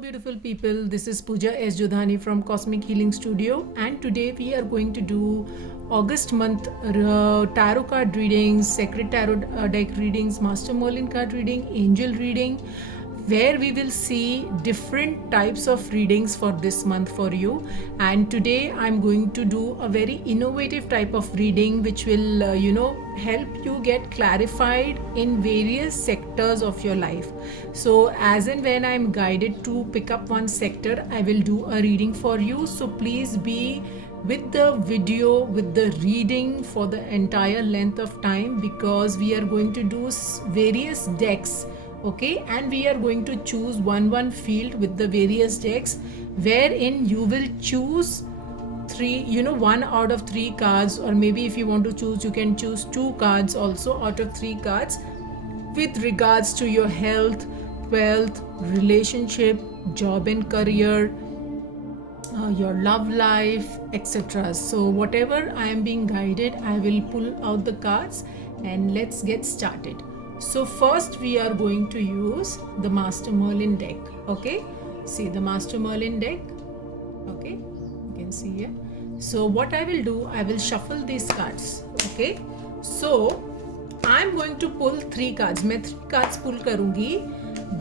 beautiful people. This is Pooja S. Jodhani from Cosmic Healing Studio, and today we are going to do August month tarot card readings, sacred tarot deck readings, Master Merlin card reading, angel reading, where we will see different types of readings for this month for you. And today I'm going to do a very innovative type of reading which will help you get clarified in various sectors of your life. So as and when I'm guided to pick up one sector, I will do a reading for you. So please be with the video, with the reading for the entire length of time, because we are going to do various decks, okay, and we are going to choose one field with the various decks, wherein you will choose one out of three cards, or maybe if you want to choose, you can choose two cards also out of three cards with regards to your health, wealth, relationship, job and career, your love life, etc. So whatever I am being guided, I will pull out the cards and let's get started. So first we are going to use the Master Merlin deck. Okay, see the Master Merlin deck. Okay, you can see here. So what I will do, I will shuffle these cards. Okay, so I'm going to pull three cards. मैं 3 cards pull करूँगी,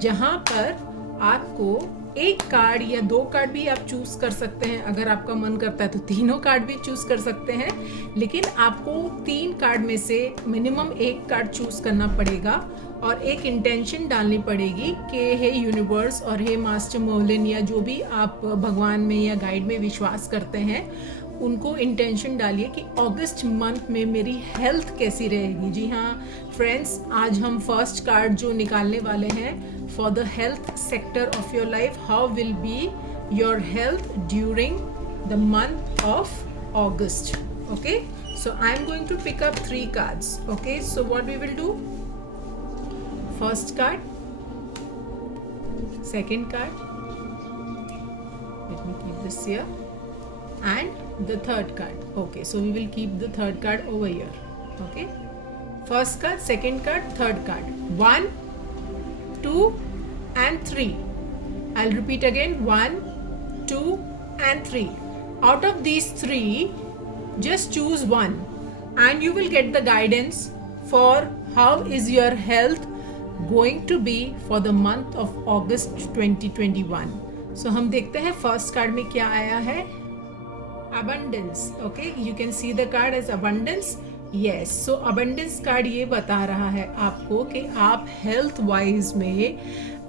जहाँ पर आपको एक card या 2 card भी आप choose कर सकते हैं. अगर आपका मन करता है तो तीनों कार्ड भी चूज कर सकते हैं, लेकिन आपको 3 कार्ड में से मिनिमम एक कार्ड चूज करना पड़ेगा और एक इंटेंशन डालनी पड़ेगी कि हे यूनिवर्स और हे मास्टर मर्लिन, या जो भी आप भगवान में या गाइड में विश्वास करते हैं, उनको इंटेंशन डालिए कि अगस्त मंथ में मेरी हेल्थ कैसी रहेगी. जी हाँ फ्रेंड्स, आज हम फर्स्ट कार्ड जो निकालने वाले हैं for the health sector of your life. How will be your health during the month of August? Okay, so I am going to pick up 3 cards. Okay, so what we will do, first card, second card, let me keep this here, and the third card. Okay, so we will keep the third card over here. Okay, first card, second card, third card, 1, 2 and 3. I'll repeat again, 1, 2 and 3. Out of these 3, just choose one and you will get the guidance for how is your health going to be for the month of August 2021. So हम देखते हैं first card में क्या आया है. Abundance. Okay, you can see the card as abundance. Yes, so abundance card ये बता रहा है आपको कि आप हेल्थ वाइज में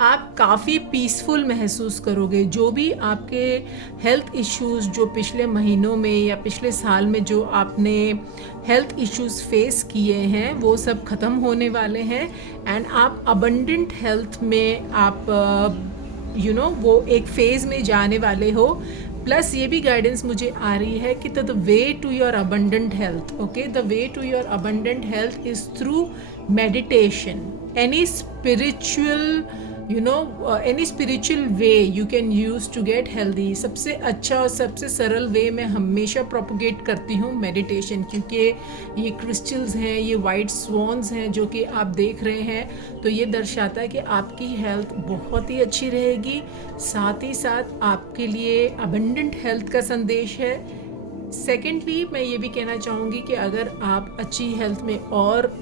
आप काफ़ी पीसफुल महसूस करोगे. जो भी आपके हेल्थ इश्यूज़ जो पिछले महीनों में या पिछले साल में जो आपने हेल्थ इश्यूज़ फेस किए हैं, वो सब ख़त्म होने वाले हैं एंड आप अबंडेंट हेल्थ में आप वो एक फेज़ में जाने वाले हो. प्लस ये भी गाइडेंस मुझे आ रही है कि the way to your abundant health, okay, the way to your abundant health is through meditation. Any spiritual any spiritual way you can use to get healthy. सबसे अच्छा और सबसे सरल वे मैं हमेशा प्रोपोगेट करती हूँ मेडिटेशन, क्योंकि ये क्रिस्टल्स हैं, ये वाइट स्वॉन्स हैं जो कि आप देख रहे हैं, तो ये दर्शाता है कि आपकी हेल्थ बहुत ही अच्छी रहेगी. साथ ही साथ आपके लिए अबंडेंट हेल्थ का संदेश है. सेकेंडली मैं ये भी कहना चाहूँगी कि अगर आप अच्छी हेल्थ में और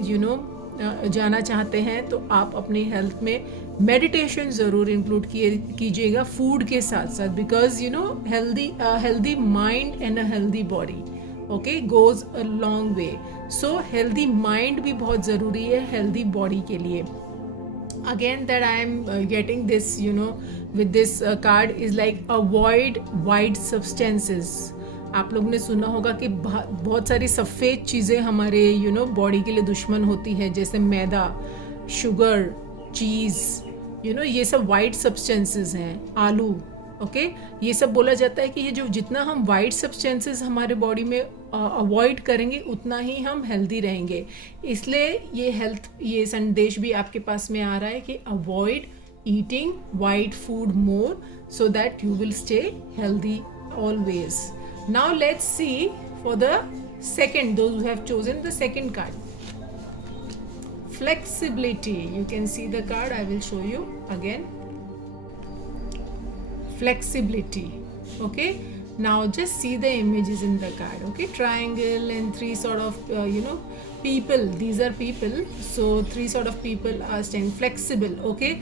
जाना चाहते हैं तो आप अपनी हेल्थ में मेडिटेशन ज़रूर इंक्लूड कीजिएगा फूड के साथ साथ, because healthy mind and a healthy body, okay, goes a long way. So healthy mind भी बहुत ज़रूरी है हेल्दी बॉडी के लिए. Again that I am getting this with this card is like avoid white substances. आप लोग ने सुना होगा कि बहुत सारी सफ़ेद चीज़ें हमारे बॉडी के लिए दुश्मन होती है, जैसे मैदा, शुगर, चीज़, ये सब वाइट सब्सटेंसेस हैं. आलू, ओके, ये सब बोला जाता है कि ये जो जितना हम वाइट सब्सटेंसेस हमारे बॉडी में अवॉइड करेंगे उतना ही हम हेल्दी रहेंगे. इसलिए ये संदेश भी आपके पास में आ रहा है कि avoid eating white food more so that you will stay healthy always. Now let's see for the second, those who have chosen the second card. Flexibility. You can see the card. I will show you again. flexibility. Okay, now just see the images in the card. Okay, triangle and three sort of people. These are people, so three sort of people are staying flexible. Okay,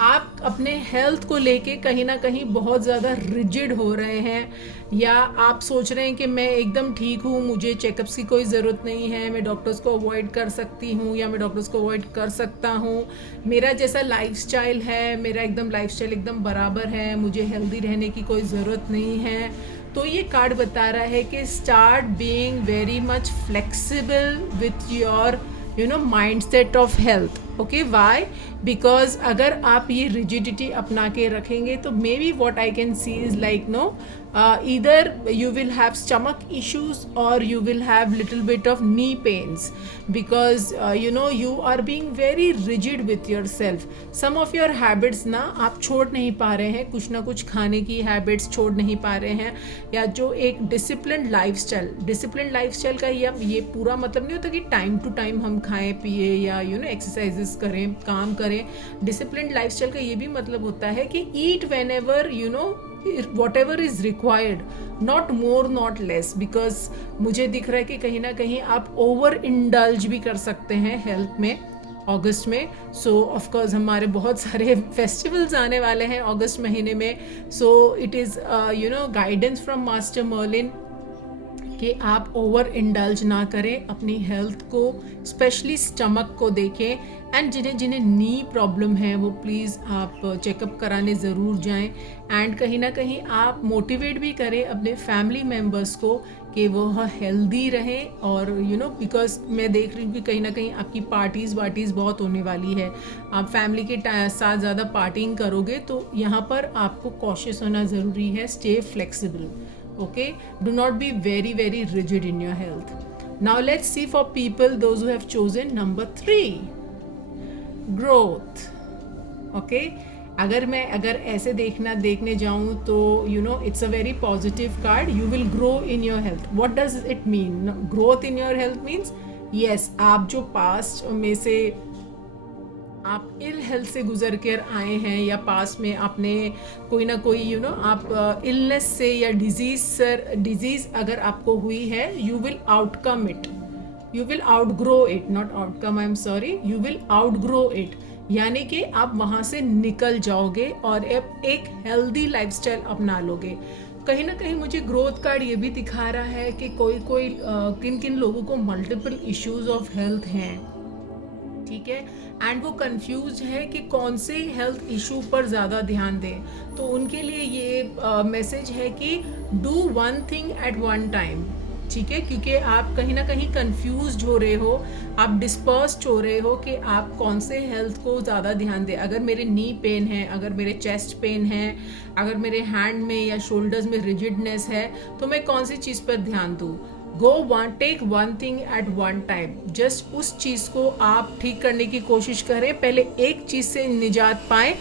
आप अपने health को लेके कहीं ना कहीं बहुत ज़्यादा rigid हो रहे हैं, या आप सोच रहे हैं कि मैं एकदम ठीक हूँ, मुझे चेकअप्स की कोई ज़रूरत नहीं है, मैं डॉक्टर्स को अवॉइड कर सकती हूँ या मैं डॉक्टर्स को अवॉइड कर सकता हूँ, मेरा जैसा लाइफस्टाइल है, मेरा एकदम लाइफस्टाइल एकदम बराबर है, मुझे हेल्दी रहने की कोई ज़रूरत नहीं है. तो ये कार्ड बता रहा है कि start being very much flexible with your mindset of health. Okay, why? Because अगर आप ये रिजिडिटी अपना के रखेंगे तो maybe what I can see is like either you will have stomach issues or you will have little bit of knee pains, because you are being very rigid with yourself. Some of your habits ना आप छोड़ नहीं पा रहे हैं, कुछ ना कुछ खाने की हैबिट्स छोड़ नहीं पा रहे हैं, या जो एक डिसिप्लिन लाइफस्टाइल का ये पूरा मतलब नहीं होता कि टाइम टू टाइम हम खाएं पिए या एक्सरसाइजेस करें, काम करें. डिसिप्लिन लाइफस्टाइल का ये भी मतलब होता है कि ईट whenever whatever is required, not more not less, because मुझे दिख रहा है कि कहीं ना कहीं आप ओवर इंडल्ज भी कर सकते हैं हेल्थ में अगस्त में. सो ऑफ कोर्स हमारे बहुत सारे फेस्टिवल्स आने वाले हैं अगस्त महीने में. So it is guidance from master Merlin कि आप ओवर इंडल्ज ना करें अपनी हेल्थ को, स्पेशली स्टमक को देखें. एंड जिन्हें नी प्रॉब्लम है वो प्लीज़ आप चेकअप कराने ज़रूर जाएं. एंड कहीं ना कहीं आप मोटिवेट भी करें अपने फैमिली मेम्बर्स को कि वो हेल्दी रहें. और बिकॉज मैं देख रही हूँ कि कहीं ना कहीं आपकी पार्टीज़ बहुत होने वाली है, आप फैमिली के साथ ज़्यादा पार्टिंग करोगे, तो यहाँ पर आपको कॉशियस होना ज़रूरी है. Stay flexible. Okay, do not be very very rigid in your health. Now let's see for people those who have chosen number 3, growth. Okay, अगर ऐसे देखने जाऊँ तो it's a very positive card. You will grow in your health. What does it mean? Growth in your health means yes, आप जो past में से आप इल हेल्थ से गुजर कर आए हैं, या पास में आपने कोई ना कोई आप इलनेस से या डिजीज़ अगर आपको हुई है, you will outcome it, you will outgrow it, not outcome, I am sorry, you will outgrow it. यानी कि आप वहाँ से निकल जाओगे और एक हेल्दी लाइफस्टाइल अपना लोगे. कहीं ना कहीं मुझे ग्रोथ कार्ड ये भी दिखा रहा है कि कोई किन लोगों को मल्टीपल इश्यूज ऑफ हेल्थ हैं, ठीक है, एंड वो कंफ्यूज है कि कौन से हेल्थ इशू पर ज़्यादा ध्यान दें. तो उनके लिए ये मैसेज है कि do one thing at one time. ठीक है, क्योंकि आप कहीं ना कहीं कंफ्यूज हो रहे हो, आप डिस्पर्स्ड हो रहे हो कि आप कौन से हेल्थ को ज़्यादा ध्यान दें. अगर मेरे नी पेन है, अगर मेरे चेस्ट पेन है, अगर मेरे हैंड में या शोल्डर्स में रिजिडनेस है, तो मैं कौन सी चीज़ पर ध्यान दूँ. Take one thing at one time. Just उस चीज़ को आप ठीक करने की कोशिश करें, पहले एक चीज़ से निजात पाएं,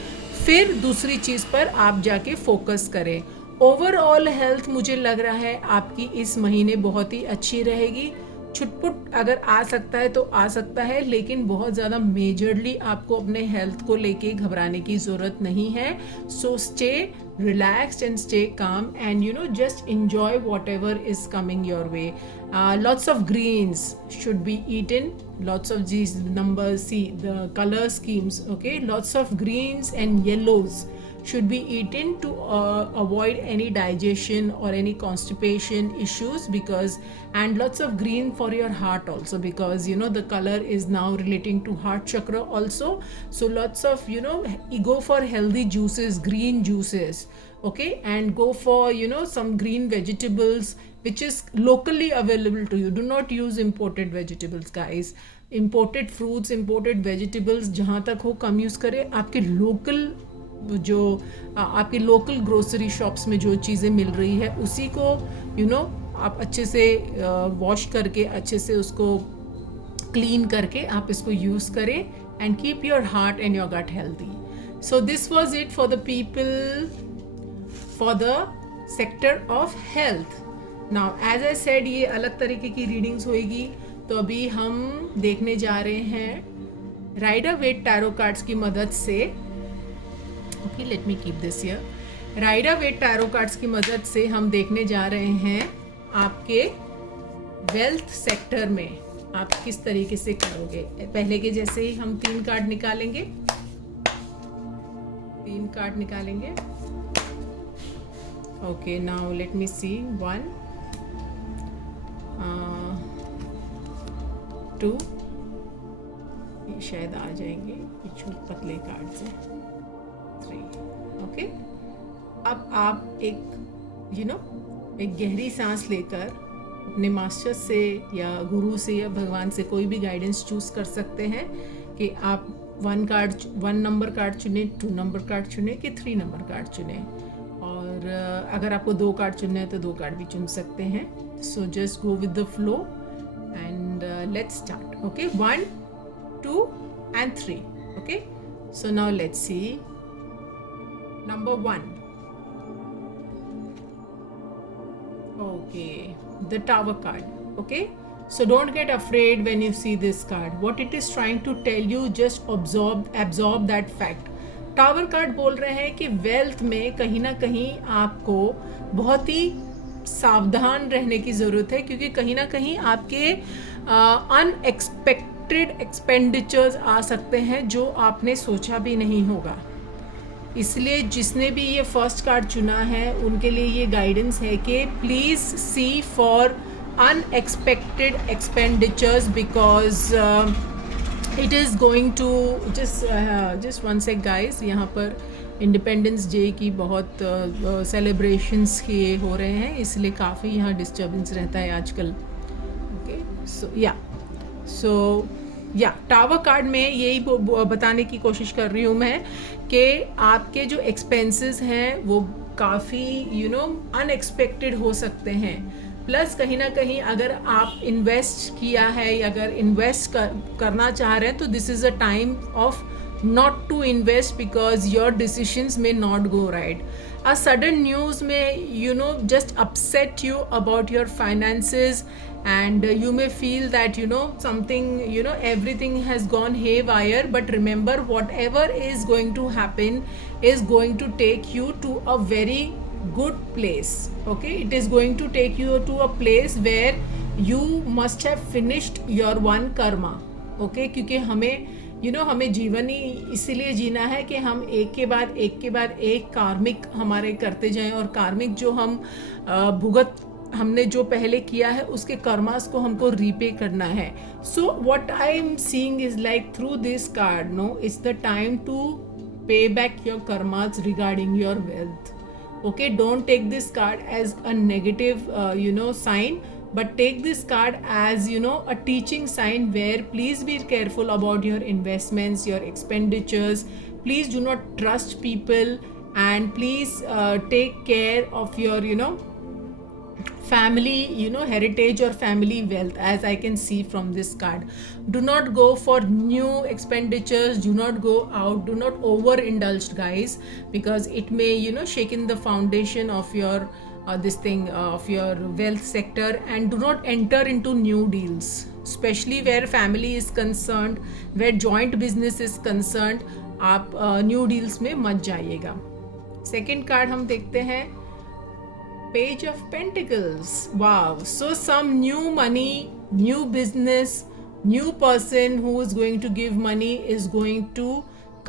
फिर दूसरी चीज़ पर आप जाके फोकस करें. ओवरऑल हेल्थ मुझे लग रहा है आपकी इस महीने बहुत ही अच्छी रहेगी. छुटपुट अगर आ सकता है तो आ सकता है, लेकिन बहुत ज़्यादा मेजरली आपको अपने हेल्थ को लेके घबराने की ज़रूरत नहीं है. So stay relaxed and stay calm, and just enjoy whatever is coming your way. Lots of greens should be eaten, lots of these numbers, see the color schemes, okay, lots of greens and yellows should be eaten to avoid any digestion or any constipation issues, and lots of green for your heart also, because the color is now relating to heart chakra also. So lots of go for healthy juices, green juices, okay, and go for some green vegetables which is locally available to you. Do not use imported vegetables, guys. Imported fruits, imported vegetables जहाँ तक हो कम use करें. आपके local जो आपकी local grocery shops में जो चीज़ें मिल रही है उसी को आप अच्छे से वॉश करके, अच्छे से उसको क्लीन करके आप इसको यूज़ करें, and keep your heart and your gut healthy. So this was it for the people for the sector of health. Now as I said, ये अलग तरीके की रीडिंग्स होएगी. तो अभी हम देखने जा रहे हैं राइडर वेट टैरो कार्ड्स की मदद से. Okay, let me keep this here. Rider Waite tarot cards की मदद से हम देखने जा रहे हैं आपके वेल्थ सेक्टर में आप किस तरीके से करोगे। पहले के जैसे ही हम 3 कार्ड निकालेंगे, 3 कार्ड निकालेंगे। ओके, नाउ लेट मी सी 1 2, ये शायद आ जाएंगे, ये छोटे पतले कार्ड से 3। ओके, अब आप एक एक गहरी सांस लेकर अपने मास्टर से या गुरु से या भगवान से कोई भी गाइडेंस चूज कर सकते हैं कि आप 1 नंबर कार्ड चुने, 2 नंबर कार्ड चुने कि 3 नंबर कार्ड चुने। और अगर आपको 2 कार्ड चुनना है तो 2 कार्ड भी चुन सकते हैं। So just go with the flow and let's start. Okay, 1 2 and 3. Okay, so now let's see number 1. Okay, the Tower card. Okay, so don't get afraid when you see this card. What it is trying to tell you, just absorb that fact. Tower card बोल रहे हैं कि wealth में कहीं ना कहीं आपको बहुत ही सावधान रहने की ज़रूरत है, क्योंकि कहीं ना कहीं आपके अनएक्सपेक्टेड एक्सपेंडिचर्स आ सकते हैं जो आपने सोचा भी नहीं होगा। इसलिए जिसने भी ये फर्स्ट कार्ड चुना है उनके लिए ये गाइडेंस है कि please see for unexpected expenditures because it is going to just one sec guys, यहाँ पर इंडिपेंडेंस डे की बहुत सेलिब्रेशंस किए हो रहे हैं, इसलिए काफ़ी यहाँ डिस्टर्बेंस रहता है आजकल। ओके, सो या टावर कार्ड में यही बताने की कोशिश कर रही हूँ मैं कि आपके जो एक्सपेंसेस हैं वो काफ़ी अनएक्सपेक्टेड हो सकते हैं। प्लस कहीं ना कहीं अगर आप इन्वेस्ट किया है या अगर इन्वेस्ट करना चाह रहे हैं तो this is a time of not to invest because your decisions may not go right. A sudden news may just upset you about your finances, and you may feel that something everything has gone haywire. But remember, whatever is going to happen is going to take you to a very good place. Okay, it is going to take you to a place where you must have finished your one karma. Okay, क्योंकि हमें जीवन ही इसीलिए जीना है कि हम एक के बाद एक कार्मिक हमारे करते जाएं, और कार्मिक जो हम हमने जो पहले किया है उसके कर्मास को हमको रीपे करना है। So what I am seeing is like through this card, no, it's the time to pay back your karmas regarding your wealth. Okay, don't take this card as a negative sign, but take this card as a teaching sign where please be careful about your investments, your expenditures. Please do not trust people, and please take care of your family heritage or family wealth, as I can see from this card. Do not go for new expenditures, do not go out, do not overindulge guys, because it may shake in the foundation of your of your wealth sector. And do not enter into new deals, especially where family is concerned, where joint business is concerned. आप new deals में मत जाइएगा। Second card हम देखते हैं, page of pentacles. Wow, so some new money, new business, new person who is going to give money is going to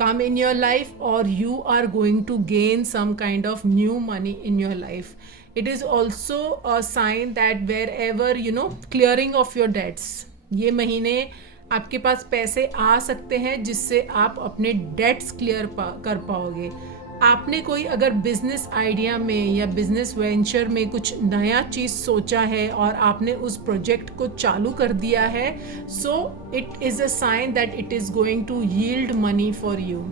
come in your life, or you are going to gain some kind of new money in your life. It is also a sign that wherever clearing of your debts, ये महीने आपके पास पैसे आ सकते हैं जिससे आप अपने dates clear कर पाओगे। आपने कोई अगर बिजनेस आइडिया में या बिजनेस वेंचर में कुछ नया चीज़ सोचा है और आपने उस प्रोजेक्ट को चालू कर दिया है, so it is a sign that it is going to yield money for you.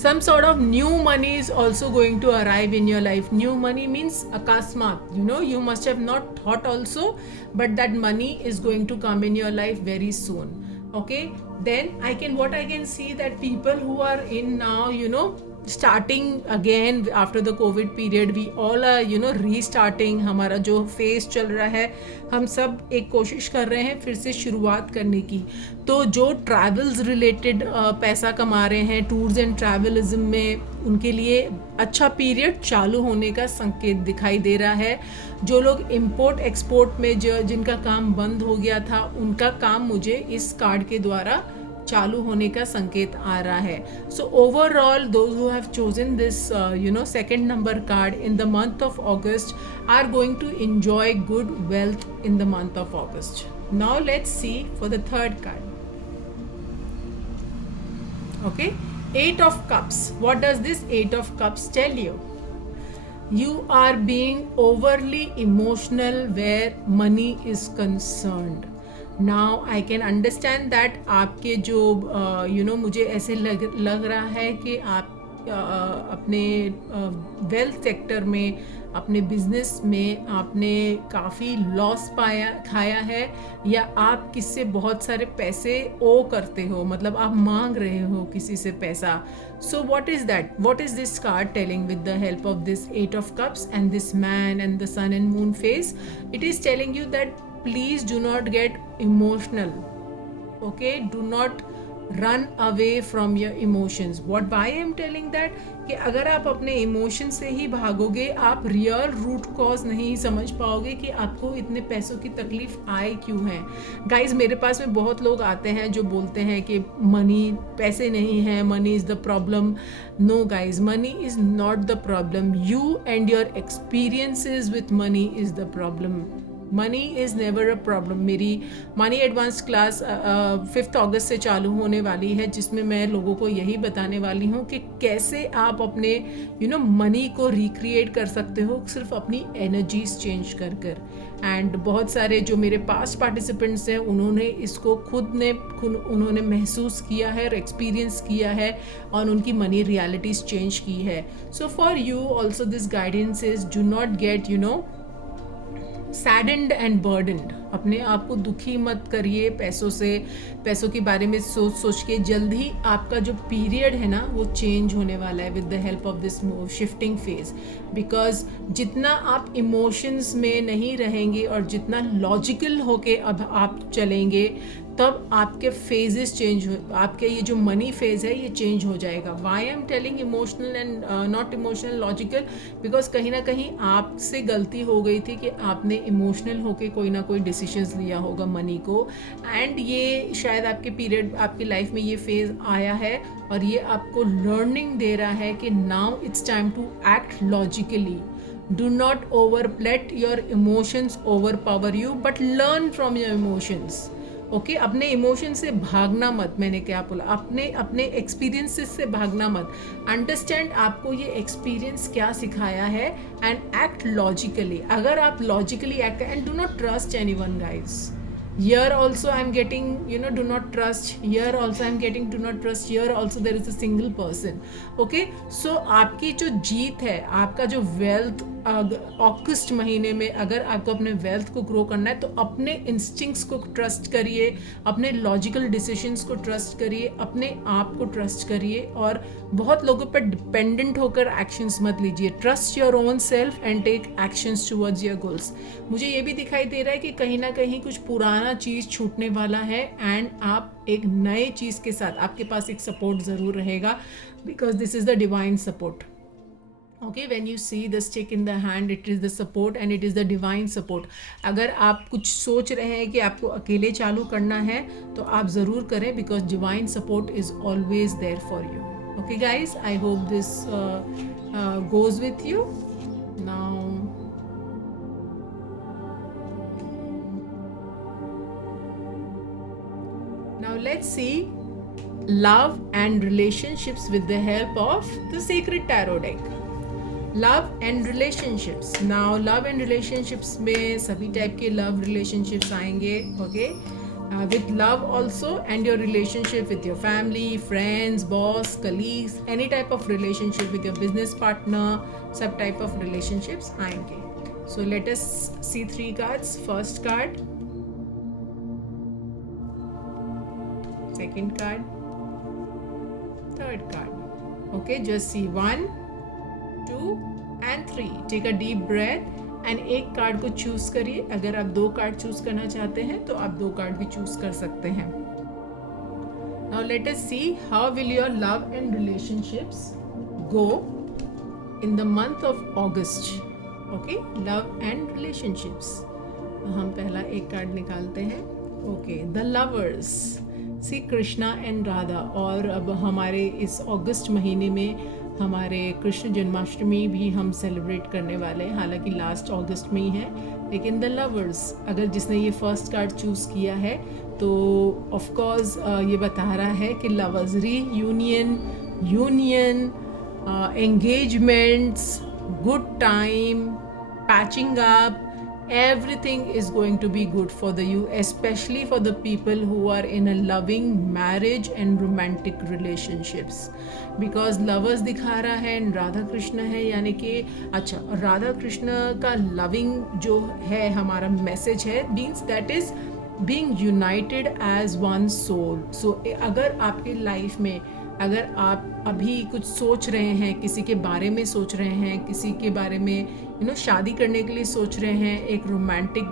Some sort of new money is also going to arrive in your life. New money means akasmat. You must have not thought also, but that money is going to come in your life very soon. Okay, then what I can see that people who are in now, starting again after the COVID period, we all are restarting. हमारा जो phase चल रहा है, हम सब एक कोशिश कर रहे हैं फिर से शुरुआत करने की. तो जो ट्रैवल्स रिलेटेड पैसा कमा रहे हैं टूर्स एंड ट्रैवलिज्म में, उनके लिए अच्छा पीरियड चालू होने का संकेत दिखाई दे रहा है. जो लोग इंपोर्ट एक्सपोर्ट में जिनका काम बंद हो गया था, उनका काम मुझे इस कार्ड के द्वारा चालू होने का संकेत आ रहा है. So overall those who have chosen this second number card in the month of August are going to enjoy good wealth in the month of August. Now let's see for the third card. Okay, 8 of cups. What does this 8 of cups tell you? You are being overly emotional where money is concerned. Now I can understand that आपके जो मुझे ऐसे लग रहा है कि आप अपने वेल्थ सेक्टर में, अपने बिजनेस में आपने काफ़ी लॉस खाया है, या आप किससे बहुत सारे पैसे ओ करते हो, मतलब आप मांग रहे हो किसी से पैसा. So what is that? What is this card telling with the help of this 8 of cups and this man and the sun and moon phase? It is telling you that please do not get emotional. Okay, do not run away from your emotions. Why I am telling that? कि अगर आप अपने emotion से ही भागोगे, आप real root cause नहीं समझ पाओगे कि आपको इतने पैसों की तकलीफ आए क्यों है. गाइज, मेरे पास में बहुत लोग आते हैं जो बोलते हैं कि मनी, पैसे नहीं है, money is the problem. No guys, money is not the problem. You and your experiences with money is the problem. Money is never a problem. मेरी मनी एडवांस क्लास 5 अगस्त से चालू होने वाली है, जिसमें मैं लोगों को यही बताने वाली हूँ कि कैसे आप अपने मनी को रिक्रिएट कर सकते हो सिर्फ अपनी एनर्जीज चेंज कर कर. एंड बहुत सारे जो मेरे पास्ट पार्टिसिपेंट्स हैं, उन्होंने इसको उन्होंने महसूस किया है और एक्सपीरियंस किया है, और उनकी मनी रियलिटीज़ चेंज की है. So for you also this guidance is, do not gate saddened and burdened. अपने आप को दुखी मत करिए पैसों के बारे में सोच के. जल्द ही आपका जो पीरियड है ना, वो चेंज होने वाला है with the help of this shifting phase. Because जितना आप इमोशंस में नहीं रहेंगे और जितना लॉजिकल होके अब आप चलेंगे, तब आपके फेजेस चेंज हो. आपके ये जो मनी फेज है, ये चेंज हो जाएगा. Why I am telling emotional and not emotional, logical? Because कहीं ना कहीं आपसे गलती हो गई थी कि आपने इमोशनल होके कोई ना कोई डिसीजंस लिया होगा मनी को. एंड ये शायद आपके पीरियड, आपकी लाइफ में ये फेज आया है, और ये आपको लर्निंग दे रहा है कि now it's time to act logically. Do not let your emotions overpower you, but learn from your emotions. Okay, अपने इमोशन से भागना मत. मैंने क्या बोला? अपने एक्सपीरियंसेस से भागना मत. अंडरस्टैंड आपको ये एक्सपीरियंस क्या सिखाया है, एंड एक्ट लॉजिकली. अगर आप logically act, and do not trust anyone guys. Here also I am getting, do not trust. Here also I am getting do not trust. Here also there is a single person. Okay, so आपकी जो जीत है, आपका जो wealth अगस्त महीने में, अगर आपको अपने वेल्थ को ग्रो करना है, तो अपने इंस्टिंक्ट्स को ट्रस्ट करिए, अपने लॉजिकल डिसीजंस को ट्रस्ट करिए, अपने आप को ट्रस्ट करिए, और बहुत लोगों पर डिपेंडेंट होकर एक्शंस मत लीजिए. Trust your own self and take actions towards your goals. मुझे ये भी दिखाई दे रहा है कि कहीं ना कहीं कुछ पुराना चीज़ छूटने वाला है, एंड आप एक नए चीज़ के साथ, आपके पास एक सपोर्ट ज़रूर रहेगा, because this is the divine support. Okay, when you see the stick in the hand, it is the support and it is the divine support. अगर आप कुछ सोच रहे हैं कि आपको अकेले चालू करना है, तो आप ज़रूर करें, because divine support is always there for you. Okay guys, I hope this goes with you. Now let's see love and relationships with the help of the Sacred Tarot deck. Love and relationships. Now love and relationships में सभी type के love relationships आएंगे. Okay, with love also, and your relationship with your family, friends, boss, colleagues, any type of relationship with your business partner, सब type of relationships आएंगे. So let us see 3 cards. First card, second card, third card. Okay, just see 1, 2 and 3. Take a deep breath and एक card को choose करिए. अगर आप 2 card choose करना चाहते हैं तो आप 2 कार्ड भी चूज कर सकते हैं. Now let us see how will your love and relationships go in the month of August. Okay, love and relationships. हम पहला एक कार्ड निकालते हैं. Okay, the lovers. See Krishna and Radha. और अब हमारे इस अगस्त महीने में हमारे कृष्ण जन्माष्टमी भी हम सेलिब्रेट करने वाले हैं. हालांकि लास्ट अगस्त में ही है, लेकिन द लवर्स, अगर जिसने ये फर्स्ट कार्ड चूज़ किया है तो ऑफ कोर्स ये बता रहा है कि lovers, reunion, union, engagements, good time, patching up, everything is going to be good for you, especially for the people who are in a loving marriage and romantic relationships, because lovers दिखा रहा है and Radha Krishna है, यानी कि अच्छा, राधा कृष्ण का loving जो है हमारा मैसेज है, means that is being united as one soul. So अगर आपके लाइफ में अगर आप अभी कुछ सोच रहे हैं, किसी के बारे में सोच रहे हैं, किसी के बारे में शादी करने के लिए सोच रहे हैं, एक रोमांटिक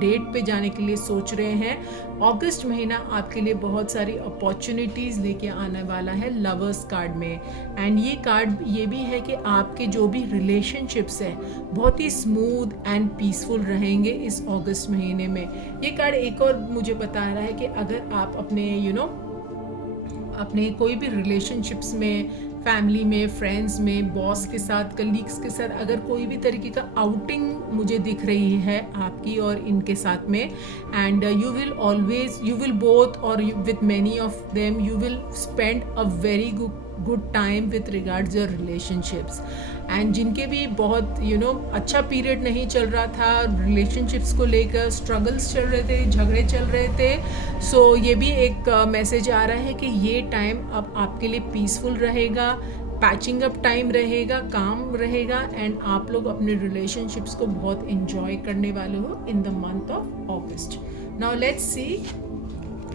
डेट पे जाने के लिए सोच रहे हैं, अगस्त महीना आपके लिए बहुत सारी अपॉर्चुनिटीज़ लेके आने वाला है लवर्स कार्ड में. एंड ये कार्ड ये भी है कि आपके जो भी रिलेशनशिप्स हैं बहुत ही स्मूथ एंड पीसफुल रहेंगे इस अगस्त महीने में. ये कार्ड एक और मुझे बता रहा है कि अगर आप अपने अपने कोई भी रिलेशनशिप्स में, फैमिली में, फ्रेंड्स में, बॉस के साथ, कलीग्स के साथ, अगर कोई भी तरीके का आउटिंग मुझे दिख रही है आपकी और इनके साथ में, एंड यू विल बोथ और with many of them you will spend a very good time with regards your relationships. And जिनके भी बहुत अच्छा पीरियड नहीं चल रहा था, रिलेशनशिप्स को लेकर स्ट्रगल्स चल रहे थे, झगड़े चल रहे थे, सो ये भी एक मैसेज आ रहा है कि ये टाइम अब आपके लिए पीसफुल रहेगा, पैचिंग अप टाइम रहेगा, काम रहेगा, एंड आप लोग अपने रिलेशनशिप्स को बहुत एंजॉय करने वाले हो इन the month of August. Now let's C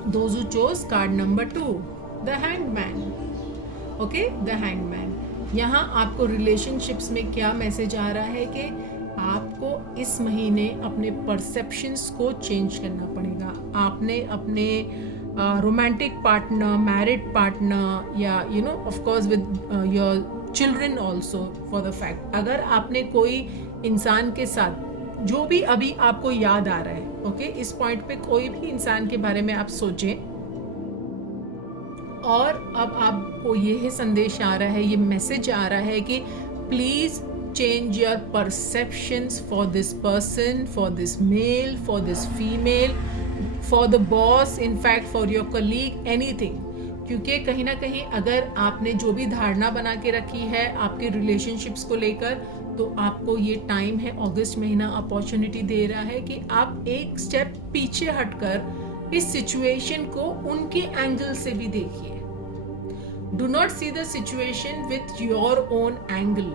those who chose card number 2, the hangman. Okay, the hangman. यहाँ आपको रिलेशनशिप्स में क्या मैसेज आ रहा है कि आपको इस महीने अपने परसेप्शंस को चेंज करना पड़ेगा. आपने अपने रोमांटिक पार्टनर, मैरिड पार्टनर, या of course with your children also for the fact, अगर आपने कोई इंसान के साथ जो भी अभी आपको याद आ रहा है, ओके, इस पॉइंट पे कोई भी इंसान के बारे में आप सोचें, और अब आपको ये संदेश आ रहा है, ये मैसेज आ रहा है कि please change your perceptions for this person, for this male, for this female, for the boss, in fact for your colleague, anything. क्योंकि कहीं ना कहीं अगर आपने जो भी धारणा बना के रखी है आपके रिलेशनशिप्स को लेकर, तो आपको ये टाइम है, अगस्त महीना अपॉर्चुनिटी दे रहा है कि आप एक स्टेप पीछे हटकर इस सिचुएशन को उनके एंगल से भी देखिए. Do not see the situation with your own angle.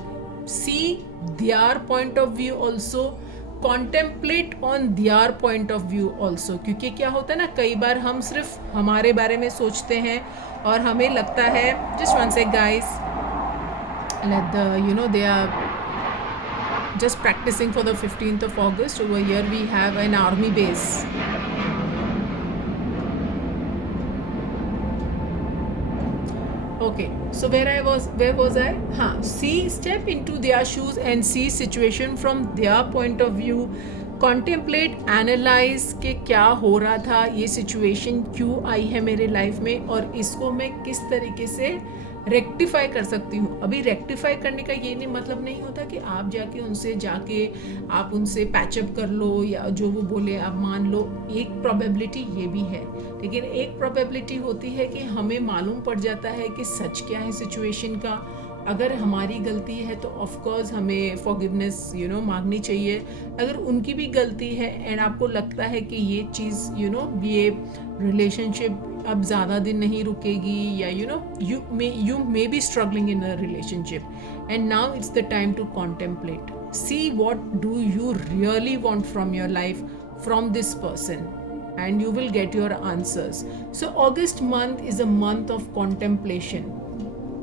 See their point of view also. Contemplate on their point of view also. क्योंकि क्या होता है ना, कई बार हम सिर्फ हमारे बारे में सोचते हैं और हमें लगता है, just one sec guys, let the they are just practicing for the 15th of August. Over here we have an army base. Okay, so where was I? See, step into their shoes and see situation from their point of view. Contemplate, analyze कि क्या हो रहा था, ये situation क्यों आई है मेरे life में, और इसको मैं किस तरीके से रेक्टिफाई कर सकती हूँ. अभी रेक्टिफाई करने का ये नहीं मतलब नहीं होता कि आप जाके आप उनसे पैचअप कर लो या जो वो बोले आप मान लो. एक प्रोबेबिलिटी ये भी है, लेकिन एक प्रोबेबिलिटी होती है कि हमें मालूम पड़ जाता है कि सच क्या है सिचुएशन का. अगर हमारी गलती है तो ऑफ कोर्स हमें फॉरगिवनेस मांगनी चाहिए. अगर उनकी भी गलती है एंड आपको लगता है कि ये चीज़ ये रिलेशनशिप अब ज़्यादा दिन नहीं रुकेगी, या you may be struggling in a relationship, and now it's the time to contemplate. See what do you really want from your life, from this person, and you will get your answers. So August month is a month of contemplation.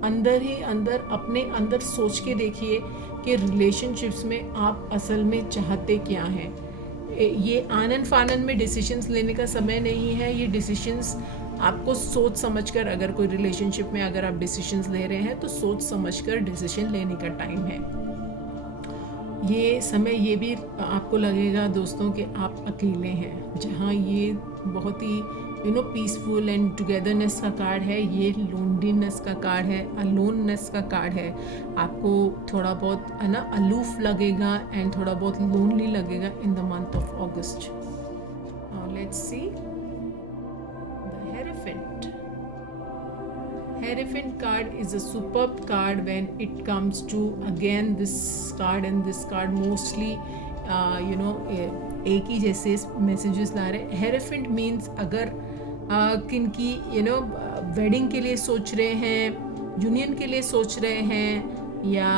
अंदर ही अंदर अपने अंदर सोच के देखिए कि relationships में आप असल में चाहते क्या हैं। ये आनन फानन में डिसीजंस लेने का समय नहीं है। ये डिसीजंस आपको सोच समझकर, अगर कोई रिलेशनशिप में अगर आप डिसीजंस ले रहे हैं तो सोच समझकर डिसीजन लेने का टाइम है। ये समय ये भी आपको लगेगा दोस्तों कि आप अकेले हैं, जहाँ ये बहुत ही पीसफुल एंड टुगेदरनेस का कार्ड है, ये लोनलीनेस का कार्ड है, अलोननेस का कार्ड है। आपको थोड़ा बहुत है ना अलूफ लगेगा एंड थोड़ा बहुत लोनली लगेगा इन the month of August. Let's see the hierophant. Hierophant card is a superb card when it comes to, again, this card and this card mostly एक ही जैसे मैसेजेस ला रहे हैं। Hierophant means अगर किनकी वेडिंग के लिए सोच रहे हैं, यूनियन के लिए सोच रहे हैं, या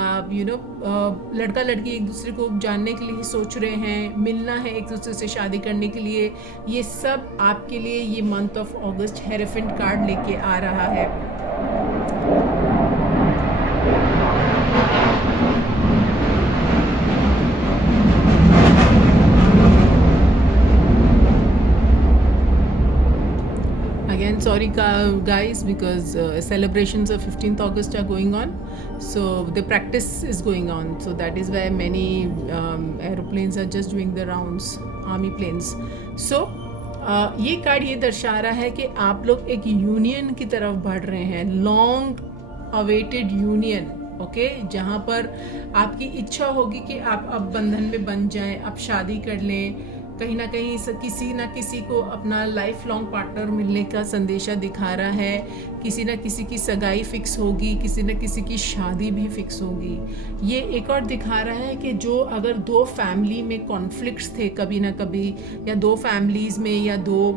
लड़का लड़की एक दूसरे को जानने के लिए सोच रहे हैं, मिलना है एक दूसरे से शादी करने के लिए, ये सब आपके लिए ये month of August hierophant card लेके आ रहा है। Again, sorry guys, because celebrations of 15th August are going on, so the practice is going on, so that is why many aeroplanes are just doing the rounds, army planes. So ये card ये दर्शा रहा है कि आप लोग एक union की तरफ बढ़ रहे हैं, लॉन्ग अवेटेड यूनियन, ओके, जहाँ पर आपकी इच्छा होगी कि आप अब बंधन में बन जाएं, आप शादी कर लें, कहीं ना कहीं किसी ना किसी को अपना लाइफ लॉन्ग पार्टनर मिलने का संदेशा दिखा रहा है, किसी ना किसी की सगाई फिक्स होगी, किसी ना किसी की शादी भी फिक्स होगी। ये एक और दिखा रहा है कि जो अगर दो फैमिली में कॉन्फ्लिक्ट्स थे कभी ना कभी, या दो फैमिलीज़ में, या दो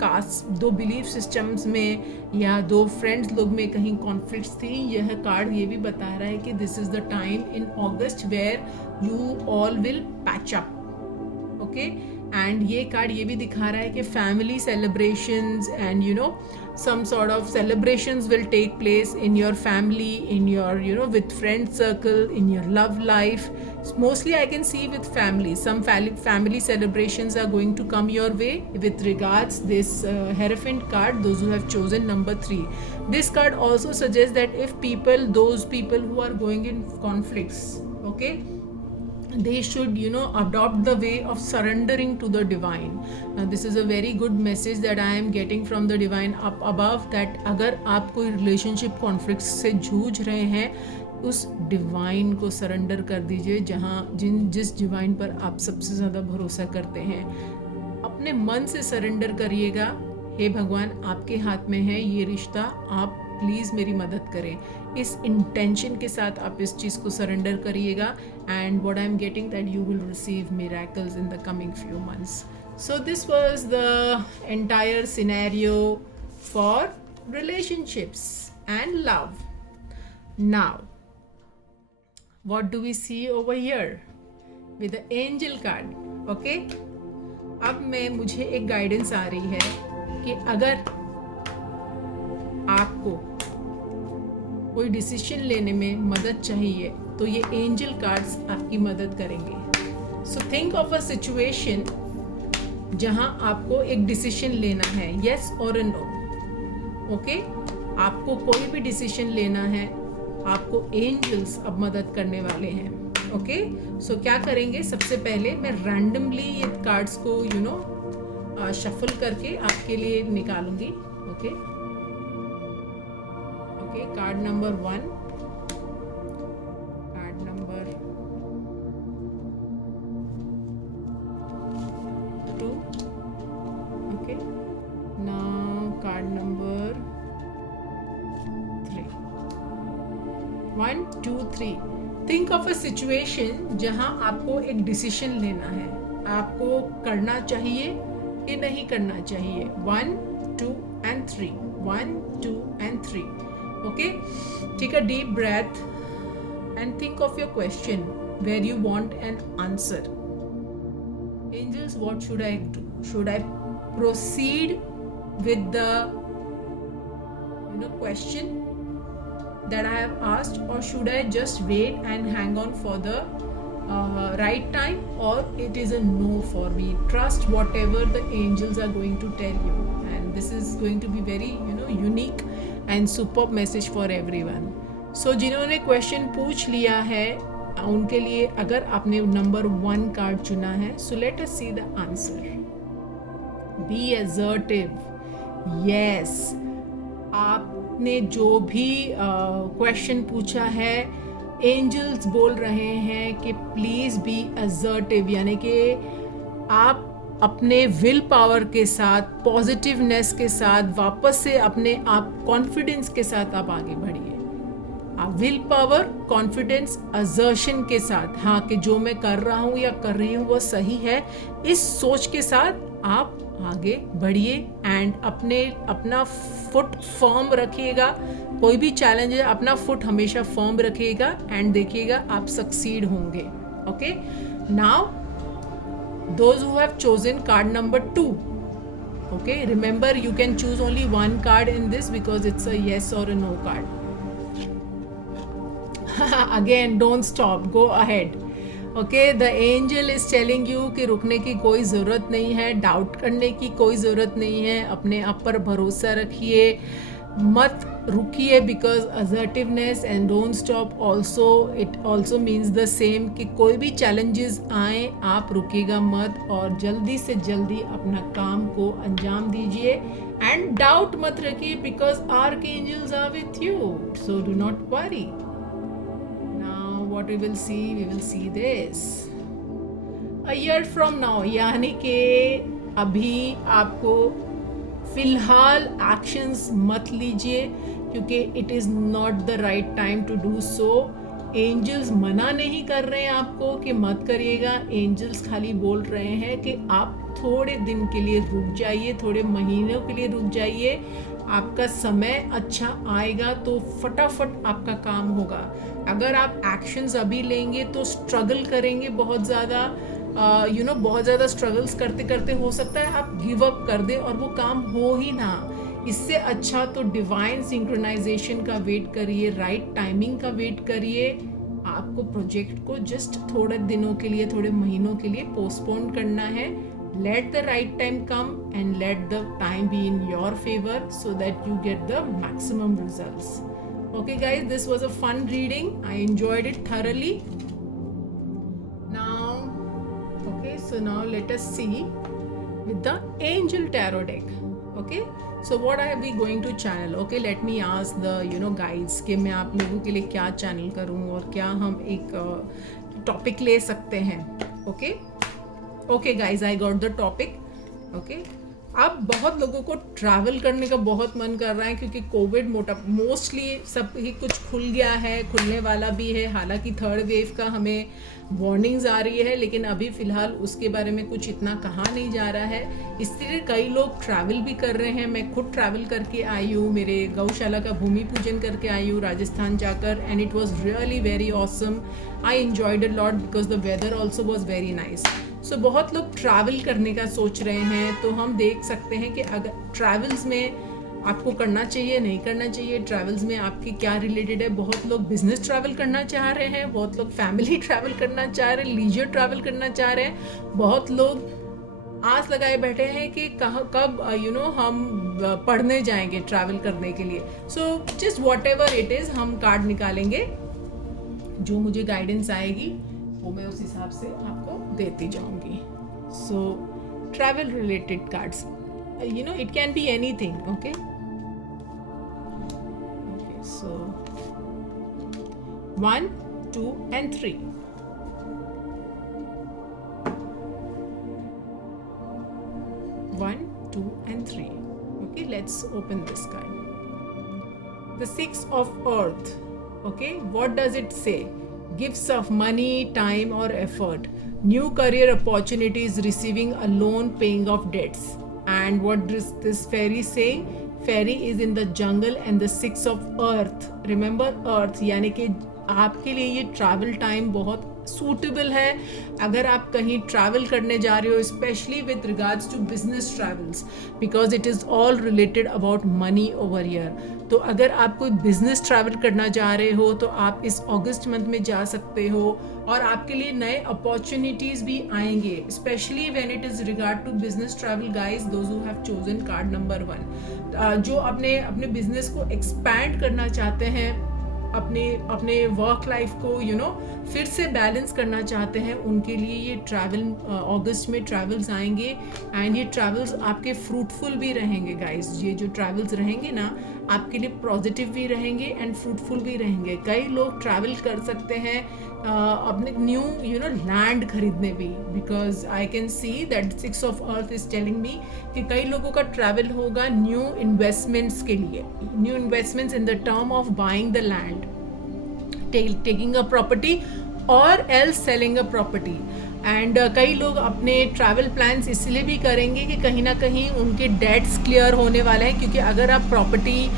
कास्ट, दो बिलीफ सिस्टम्स में, या दो फ्रेंड्स लोग में कहीं कॉन्फ्लिक्ट्स थी, यह कार्ड ये भी बता रहा है कि this is the time in August where you all will patch up, okay. And ये कार्ड ये भी दिखा रहा है कि family celebrations and some sort of celebrations will take place in your family, in your with friend circle, in your love life. Mostly I can see with family, some family celebrations are going to come your way. With regards this Hierophant card, those who have chosen number 3, this card also suggests that if those people who are going in conflicts, okay, they should adopt the way of surrendering to the divine. Now this is a very good message that I am getting from the divine up above, that अगर आप कोई relationship conflicts से जूझ रहे हैं, उस divine को surrender कर दीजिए, जिस डिवाइन पर आप सबसे ज़्यादा भरोसा करते हैं। अपने मन से सरेंडर करिएगा, हे भगवान आपके हाथ में है ये रिश्ता, आप प्लीज़ मेरी मदद करें। इस इंटेंशन के साथ आप इस चीज़ को सरेंडर करिएगा, and what I am getting that you will receive miracles in the coming few months. So this was the entire scenario for relationships and love. Now, what do we see over here with the angel card? Okay, अब मुझे एक guidance आ रही है कि अगर आपको कोई decision लेने में मदद चाहिए तो ये एंजल कार्ड्स आपकी मदद करेंगे। So think of a situation जहां आपको एक डिसीजन लेना है, यस और नो, ओके। आपको कोई भी डिसीजन लेना है, आपको एंजल्स अब मदद करने वाले हैं, ओके। सो क्या करेंगे, सबसे पहले मैं रैंडमली ये कार्ड्स को शफल करके आपके लिए निकालूंगी, okay. Okay, card number 1, card number 2, okay, now card number 3, 1 2 3। think of a situation जहां आपको एक डिसीजन लेना है, आपको करना चाहिए कि नहीं करना चाहिए। 1 2 and 3, 1 2 and 3, okay. Take a deep breath and think of your question where you want an answer. Angels, what should I do? Should I proceed with the question, that I have asked, or should I just wait and hang on for the right time, or it is a no for me? Trust whatever the angels are going to tell you, and this is going to be very unique and superb message for everyone. So जिन्होंने question पूछ लिया है उनके लिए, अगर आपने number 1 card चुना है, so let us see the answer. Be assertive. Yes, आपने जो भी क्वेश्चन पूछा है, एंजल्स बोल रहे हैं कि प्लीज़ बी असर्टिव, यानी कि आप अपने विल पावर के साथ, पॉजिटिवनेस के साथ, वापस से अपने आप कॉन्फिडेंस के साथ आप आगे बढ़िए. आप विल पावर, कॉन्फिडेंस, असर्शन के साथ, हाँ कि जो मैं कर रहा हूँ या कर रही हूँ वो सही है, इस सोच के साथ आप आगे बढ़िए एंड अपना फुट फर्म रखिएगा. कोई भी चैलेंज है, अपना फुट हमेशा फर्म रखिएगा एंड देखिएगा आप सक्सीड होंगे. Okay, now those who have chosen card number 2, okay, remember you can choose only one card in this because it's a yes or a no card. Again, don't stop, go ahead. Okay, the angel is telling you कि रुकने की कोई ज़रूरत नहीं है, doubt करने की कोई ज़रूरत नहीं है, अपने आप पर भरोसा रखिए, मत रुकिए, because assertiveness and don't stop also, it also means the same कि कोई भी चैलेंजेस आए आप रुकिएगा मत और जल्दी से जल्दी अपना काम को अंजाम दीजिए एंड डाउट मत रखिए, because archangels are with you, so do not worry. Now what we will see this a year from now, यानी कि अभी आपको फिलहाल एक्शंस मत लीजिए क्योंकि it is not the right time to do so. Angels मना नहीं कर रहे हैं आपको कि मत करिएगा, एंजल्स खाली बोल रहे हैं कि आप थोड़े दिन के लिए रुक जाइए, थोड़े महीनों के लिए रुक जाइए, आपका समय अच्छा आएगा तो फटाफट आपका काम होगा. अगर आप एक्शंस अभी लेंगे तो स्ट्रगल करेंगे बहुत ज़्यादा, बहुत ज़्यादा स्ट्रगल्स करते करते हो सकता है आप गिव अप कर दे और वो काम हो ही ना. इससे अच्छा तो डिवाइन सिंक्रोनाइजेशन का वेट करिए, राइट टाइमिंग का वेट करिए. आपको प्रोजेक्ट को जस्ट थोड़े दिनों के लिए, थोड़े महीनों के लिए पोस्टपोन करना है. Let the right time come and let the time be in your favour so that you get the maximum results. Okay guys, this was a fun reading. I enjoyed it thoroughly. So now let us see with the angel tarot deck. Okay, so what are we going to channel? Okay, let me ask the guides कि मैं आप लोगों के लिए क्या channel करूँ और क्या हम एक टॉपिक ले सकते हैं. Okay guys, I got the topic. Okay, अब बहुत लोगों को ट्रैवल करने का बहुत मन कर रहा है क्योंकि कोविड मोस्टली सब ही कुछ खुल गया है, खुलने वाला भी है. हालांकि 3rd वेव का हमें वार्निंग्स आ रही है, लेकिन अभी फ़िलहाल उसके बारे में कुछ इतना कहा नहीं जा रहा है. इसलिए कई लोग ट्रैवल भी कर रहे हैं. मैं खुद ट्रैवल करके आई हूँ, मेरे गौशाला का भूमि पूजन करके आई हूँ राजस्थान जाकर, and it was really very awesome. I enjoyed a lot because the weather also was very nice. So बहुत लोग ट्रैवल करने का सोच रहे हैं, तो हम देख सकते हैं कि अगर ट्रैवल्स में आपको करना चाहिए, नहीं करना चाहिए, ट्रैवल्स में आपके क्या रिलेटेड है. बहुत लोग बिजनेस ट्रैवल करना चाह रहे हैं, बहुत लोग फैमिली ट्रैवल करना चाह रहे हैं, लीजर ट्रैवल करना चाह रहे हैं, बहुत लोग आस लगाए बैठे हैं कि कब हम पढ़ने जाएंगे ट्रैवल करने के लिए. So just what ever it is, हम कार्ड निकालेंगे, जो मुझे गाइडेंस आएगी वो मैं उस हिसाब से आपको देती जाऊंगी. So travel related cards, it can be anything. Okay, so 1, 2 and 3. 1, 2 and 3. Okay, let's open this card. The 6 of Earth. Okay, what does it say? Gifts of money, time or effort, new career opportunities, receiving a loan, paying off debts. And what is this fairy saying? Fairy is in the jungle and the 6 of Earth. Remember Earth, यानी कि आपके लिए ये travel time बहुत suitable है अगर आप कहीं ट्रैवल करने जा रहे हो, specially with regards to business travels, because it is all related about money over year. तो अगर आप कोई बिजनेस ट्रैवल करना जा रहे हो तो आप इस अगस्त मंथ में जा सकते हो, और आपके लिए नए अपॉर्चुनिटीज़ भी आएंगे, specially when it is regard to business travel guys, those who have chosen card number 1, जो अपने बिजनेस को एक्सपैंड करना चाहते हैं, अपने वर्क लाइफ को फिर से बैलेंस करना चाहते हैं, उनके लिए ये ट्रैवल अगस्त में ट्रैवल्स आएंगे। एंड ये ट्रैवल्स आपके फ्रूटफुल भी रहेंगे गाइस। ये जो ट्रैवल्स रहेंगे ना, आपके लिए पॉजिटिव भी रहेंगे एंड फ्रूटफुल भी रहेंगे। कई लोग ट्रैवल कर सकते हैं अपने न्यू लैंड खरीदने भी, because I can see that 6 of earth is telling me कि कई लोगों का ट्रैवल होगा न्यू इन्वेस्टमेंट्स के लिए, new investments in the term of buying the land, taking a property or else selling a property। And कई लोग अपने ट्रैवल प्लान्स इसलिए भी करेंगे कि कहीं ना कहीं उनके डेट्स क्लियर होने वाले हैं, क्योंकि अगर आप प्रॉपर्टी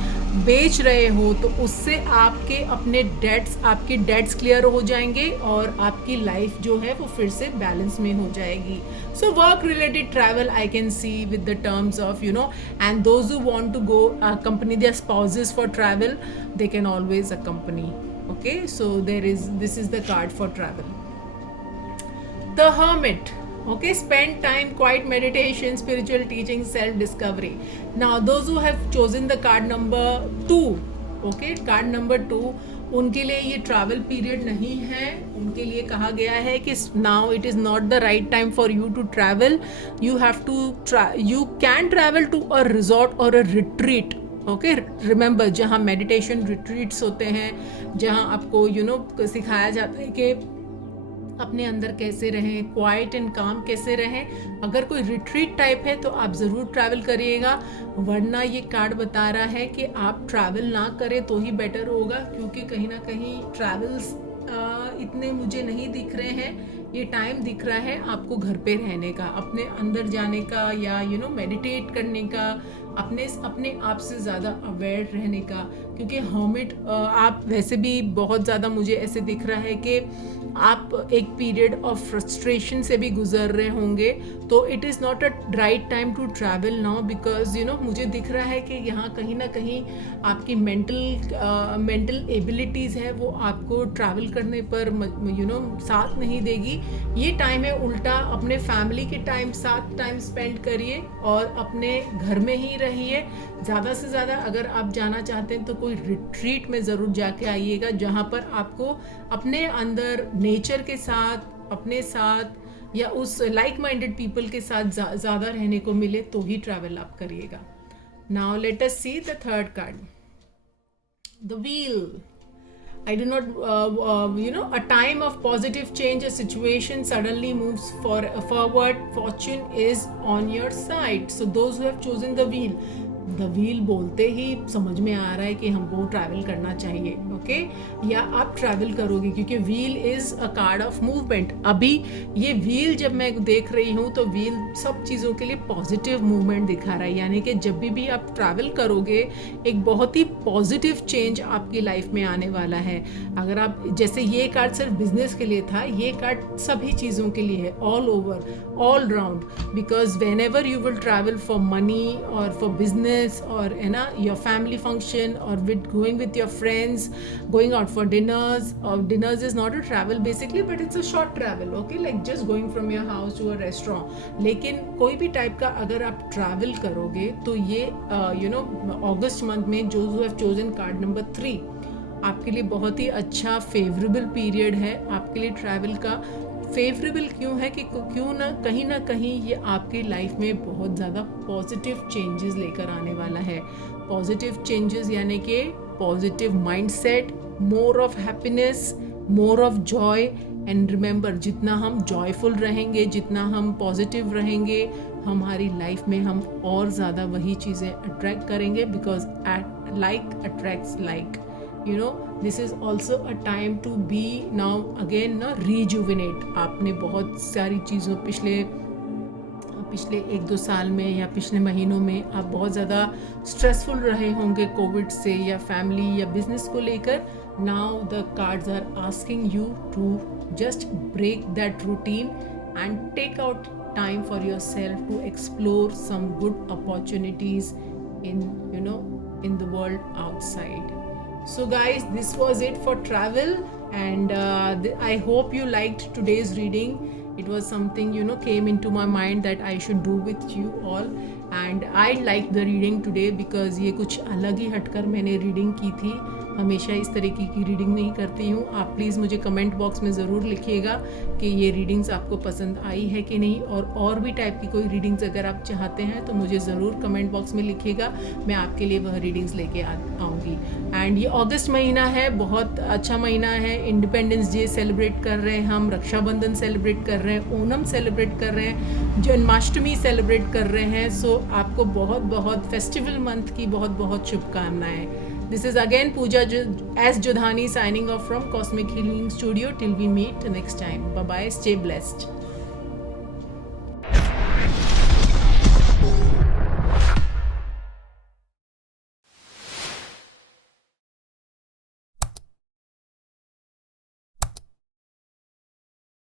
बेच रहे हो तो उससे आपके डेट्स क्लियर हो जाएंगे और आपकी लाइफ जो है वो फिर से बैलेंस में हो जाएगी। So work related travel I can see with the terms of and those who want to go accompany their spouses for travel, they can always accompany। Okay, so this is the card for travel. The Hermit. Okay, spend time, quiet meditation, spiritual teaching, self discovery. Now those who have chosen the card number 2, okay, card number 2, उनके लिए ये travel period नहीं है। उनके लिए कहा गया है कि now it is not the right time for you to travel, you can travel to a resort or a retreat। Okay, remember, जहाँ मेडिटेशन रिट्रीट्स होते हैं, जहाँ आपको सिखाया जाता है कि अपने अंदर कैसे रहें, क्वाइट एंड काम कैसे रहें। अगर कोई रिट्रीट टाइप है तो आप ज़रूर ट्रैवल करिएगा, वरना ये कार्ड बता रहा है कि आप ट्रैवल ना करें तो ही बेटर होगा, क्योंकि कहीं ना कहीं ट्रैवल्स इतने मुझे नहीं दिख रहे हैं। ये टाइम दिख रहा है आपको घर पे रहने का, अपने अंदर जाने का, या मेडिटेट करने का, अपने आप से ज़्यादा अवेयर रहने का। क्योंकि हर्मिट आप वैसे भी बहुत ज़्यादा मुझे ऐसे दिख रहा है कि आप एक पीरियड ऑफ फ्रस्ट्रेशन से भी गुजर रहे होंगे, तो it is not a right time to travel now, because मुझे दिख रहा है कि यहाँ कहीं ना कहीं आपकी मेंटल एबिलिटीज़ है वो आपको ट्रैवल करने पर साथ नहीं देगी। ये टाइम है उल्टा अपने फैमिली के साथ टाइम स्पेंड करिए और अपने घर में ही रहिए। ज़्यादा से ज़्यादा अगर आप जाना चाहते हैं तो कोई रिट्रीट में ज़रूर जाके आइएगा, जहाँ पर आपको अपने अंदर नेचर के साथ, अपने साथ या उस लाइक माइंडेड पीपल के साथ ज़्यादा रहने को मिले, तो ही ट्रैवल आप करिएगा। Now let us see the third card, the wheel. I do not, a time of positive change, a situation suddenly moves forward, fortune is on your side. So those who have chosen the wheel, the wheel बोलते ही समझ में आ रहा है कि हमको travel करना चाहिए, okay, या आप ट्रैवल करोगे, क्योंकि wheel is a card of movement. अभी ये व्हील जब मैं देख रही हूँ तो व्हील सब चीज़ों के लिए पॉजिटिव मूवमेंट दिखा रहा है, यानी कि जब भी आप ट्रैवल करोगे एक बहुत ही पॉजिटिव चेंज आपकी लाइफ में आने वाला है। अगर आप, जैसे ये कार्ड सिर्फ बिजनेस के लिए था, ये कार्ड सभी चीज़ों के लिए है, all over, all round, because whenever you will travel for money और for business or your family function, or with going with your friends, going out for dinners, or dinners is not a travel basically, but it's a short travel, okay, like just going from your house to a restaurant। लेकिन कोई भी type का अगर आप travel करोगे तो ये अगस्त month में जो हैव चोजन कार्ड नंबर 3 आपके लिए बहुत ही अच्छा फेवरेबल पीरियड है। आपके लिए ट्रैवल का फेवरेबल क्यों है कि क्यों ना कहीं ये आपकी लाइफ में बहुत ज़्यादा पॉजिटिव चेंजेस लेकर आने वाला है। पॉजिटिव चेंजेस यानी कि positive mindset, more of happiness, more of Joy. And remember, जितना हम जॉयफुल रहेंगे, जितना हम पॉजिटिव रहेंगे, हमारी लाइफ में हम और ज़्यादा वही चीज़ें अट्रैक्ट करेंगे, because like attracts like. this is also a time to be now again rejuvenate। आपने बहुत सारी चीज़ों पिछले 1-2 साल में या पिछले महीनों में आप बहुत ज़्यादा स्ट्रेसफुल रहे होंगे कोविड से, या फैमिली या बिजनेस को लेकर। Now the cards are asking you to just break that routine and take out time for yourself to explore some good opportunities in in the world outside. So guys, this was it for travel, and I hope you liked today's reading. It was something came into my mind that I should do with you all, and I liked the reading today because ये कुछ अलग ही हटकर मैंने reading की थी. हमेशा इस तरीके की रीडिंग नहीं करती हूँ. आप प्लीज़ मुझे कमेंट बॉक्स में ज़रूर लिखिएगा कि ये रीडिंग्स आपको पसंद आई है कि नहीं, और भी टाइप की कोई रीडिंग्स अगर आप चाहते हैं तो मुझे ज़रूर कमेंट बॉक्स में लिखिएगा. मैं आपके लिए वह रीडिंग्स लेके आऊँगी. एंड ये अगस्त महीना है, बहुत अच्छा महीना है. इंडिपेंडेंस डे सेलिब्रेट कर रहे हैं हम, रक्षाबंधन सेलिब्रेट कर रहे हैं, ओणम सेलिब्रेट कर रहे हैं, जन्माष्टमी सेलिब्रेट कर रहे हैं. सो आपको बहुत बहुत फेस्टिवल मंथ की बहुत बहुत शुभकामनाएं. This is again Pooja S. Jodhani signing off from Cosmic Healing Studio. Till we meet next time. Bye bye. Stay blessed.